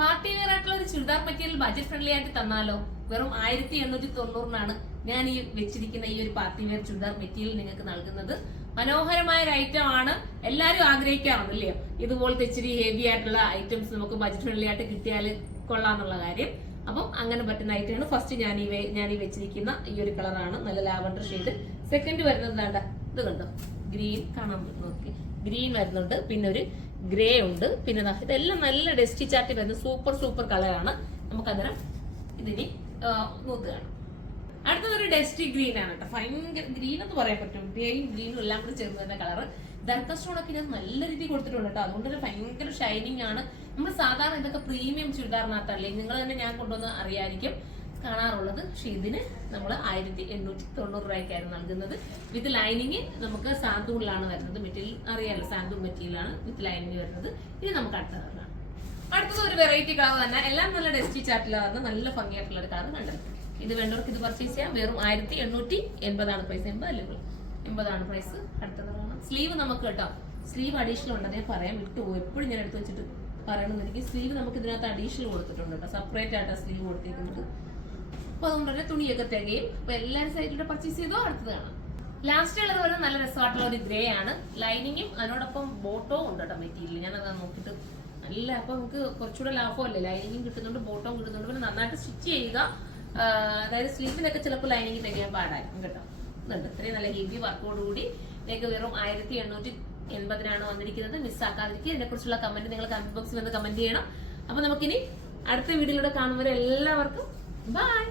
Party wear ആയിട്ടുള്ള ഒരു churidar material budget friendly ആയിട്ട് തന്നാലോ? വെറും 1890 ഞാൻ ഈ വെച്ചിരിക്കുന്ന ഈ ഒരു പാർട്ടി വെയർ ചുരിദാർ മെറ്റീരിയൽ നിങ്ങൾക്ക് നൽകുന്നത്. മനോഹരമായ ഒരു ഐറ്റം ആണ്, എല്ലാവരും ആഗ്രഹിക്കാറുണ്ടല്ലോ ഇതുപോലത്തെ ഇച്ചിരി ഹെവി ആയിട്ടുള്ള ഐറ്റംസ് നമുക്ക് ബഡ്ജറ്റ് ഫ്രണ്ട്ലി ആയിട്ട് കിട്ടിയാൽ കൊള്ളാന്നുള്ള കാര്യം. അപ്പം അങ്ങനെ പറ്റുന്ന ഐറ്റമാണ്. ഫസ്റ്റ് ഞാൻ ഈ വെച്ചിരിക്കുന്ന ഈ ഒരു കളറാണ്, നല്ല ലാവൻഡർ ഷെയ്ഡ്. സെക്കൻഡ് വരുന്നത് വേണ്ട, ഇത് കണ്ടോ, ഗ്രീൻ കാണാൻ നോക്കി, ഗ്രീൻ വരുന്നുണ്ട്. പിന്നെ ഒരു ഗ്രേ ഉണ്ട്. പിന്നെ ഇതെല്ലാം നല്ല ഡസ്റ്റി ചാർട്ടി വരുന്ന സൂപ്പർ കളറാണ്. നമുക്ക് അന്നേരം ഇതിന് നൂത്ത് കാണാം. അടുത്തത് ഒരു ഡസ്റ്റി ഗ്രീൻ ആണ് കേട്ടോ, ഭയങ്കര ഗ്രീൻ എന്ന് പറയാൻ പറ്റും. ഗ്രേയും ഗ്രീനും എല്ലാം കൂടി ചേർന്ന് വരുന്ന കളർ. ദർക്ക സ്റ്റോണൊക്കെ ഇത് നല്ല രീതിയിൽ കൊടുത്തിട്ടുണ്ട് കേട്ടോ, അതുകൊണ്ട് തന്നെ ഭയങ്കര ഷൈനിങ് ആണ്. നമ്മൾ സാധാരണ ഇതൊക്കെ പ്രീമിയം ചുരിദാറിനകത്തല്ലേ, നിങ്ങൾ തന്നെ ഞാൻ കൊണ്ടുവന്ന് അറിയായിരിക്കും കാണാറുള്ളത്. പക്ഷെ ഇതിന് നമ്മൾ 1890 രൂപയ്ക്കായിരുന്നു നൽകുന്നത്. വിത്ത് ലൈനിങ് നമുക്ക് സാന്തൂണിലാണ് വരുന്നത്. മെറ്റീരിയൽ അറിയാലോ, സാന്തൂൺ മെറ്റീരിയൽ ആണ് വിത്ത് ലൈനിങ് വരുന്നത്. ഇനി നമുക്ക് അടുത്തതാണ്. അടുത്തത് ഒരു വെറൈറ്റി കളർ തന്നെ, എല്ലാം നല്ല ഡസ്റ്റി ചാർട്ടിലാണ്, നല്ല ഭംഗിയായിട്ടുള്ള ഒരു കളർ കണ്ടത്. ഇത് വേണ്ടവർക്ക് ഇത് പർച്ചേസ് ചെയ്യാം. വെറും 1880 പ്രൈസ്. 80 പ്രൈസ്. അടുത്തതാണ് സ്ലീവ്. നമുക്ക് കേട്ടോ സ്ലീവ് അഡീഷണൽ ഉണ്ട്, ഞാൻ പറയാൻ വിട്ടുപോകും, എപ്പോഴും ഞാൻ എടുത്ത് വെച്ചിട്ട് പറയണമെന്ന്. എനിക്ക് സ്ലീവ് നമുക്ക് ഇതിനകത്ത് അഡീഷണൽ കൊടുത്തിട്ടുണ്ട് കേട്ടോ, സെപ്പറേറ്റ് ആയിട്ടാണ് സ്ലീവ് കൊടുത്തിരിക്കുന്നത്. അപ്പൊ അതുകൊണ്ട് തന്നെ തുണിയൊക്കെ തികയും. അപ്പൊ എല്ലാവരും സൈഡിലൂടെ പർച്ചേസ് ചെയ്തോ. അടുത്തത് കാണാം. ലാസ്റ്റ് ഉള്ളത് പോലെ നല്ല രസമായിട്ടുള്ള ഒരു ഗ്രേ ആണ്. ലൈനിങ്ങും അതിനോടൊപ്പം ബോട്ടവും ഉണ്ട് കേട്ടോ മെറ്റീരിയൽ. ഞാനത് നോക്കിയിട്ട് നല്ല, അപ്പൊ നമുക്ക് കുറച്ചുകൂടെ ലാഭമല്ലേ, ലൈനിങ്ങും കിട്ടുന്നുണ്ട് ബോട്ടവും കിട്ടുന്നുണ്ട്. പിന്നെ നന്നായിട്ട് സ്റ്റിച്ച് ചെയ്യുക, അതായത് സ്ലീവിനൊക്കെ ചിലപ്പോൾ ലൈനിങ് തികയാൻ പാടായിരിക്കും കേട്ടോ. ഇതുണ്ട് ഇത്രയും നല്ല ഹെവി വർക്കോടുകൂടി നിങ്ങൾക്ക് വെറും 1880 വന്നിരിക്കുന്നത്. മിസ്സാക്കാതിരിക്കുക. ഇതിനെക്കുറിച്ചുള്ള കമന്റ് നിങ്ങൾ കമന്റ് ബോക്സിൽ വന്ന് കമന്റ് ചെയ്യണം. അപ്പൊ നമുക്കിനി അടുത്ത വീഡിയോയിലൂടെ കാണുന്നവരെ എല്ലാവർക്കും ബൈ.